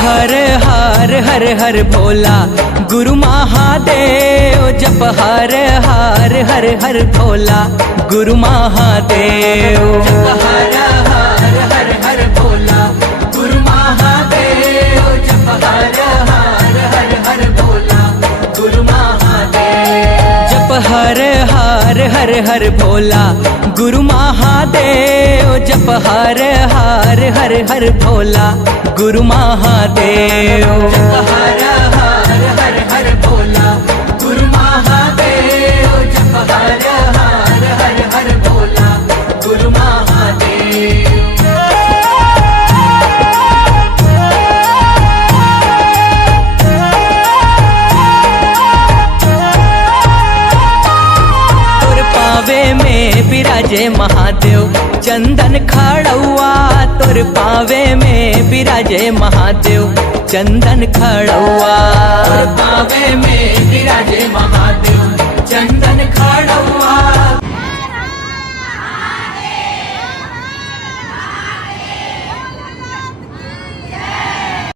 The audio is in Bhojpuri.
हर हर हर हर भोला गुरु महादेव। जप हर हर हर हर भोला गुरु महादेव। जप हर हर हर हर भोला गुरु महादेव। जप हर हर हर हर भोला गुरु महादेव। जप हर हर हर हर भोला गुरु महादेव। जप हर हर हर हर भोला गुरु महादेव। जप हर हर हर हर भोला गुरु महादेव। जप हर हर हर हर भोला गुरु महादेव। तुर पावे में बिराजे महादेव चंदन खड़ुआ। तुर पावे में बिराजे महादेव चंदन खड़ुआ। तुर पावे में बिराजे महादेव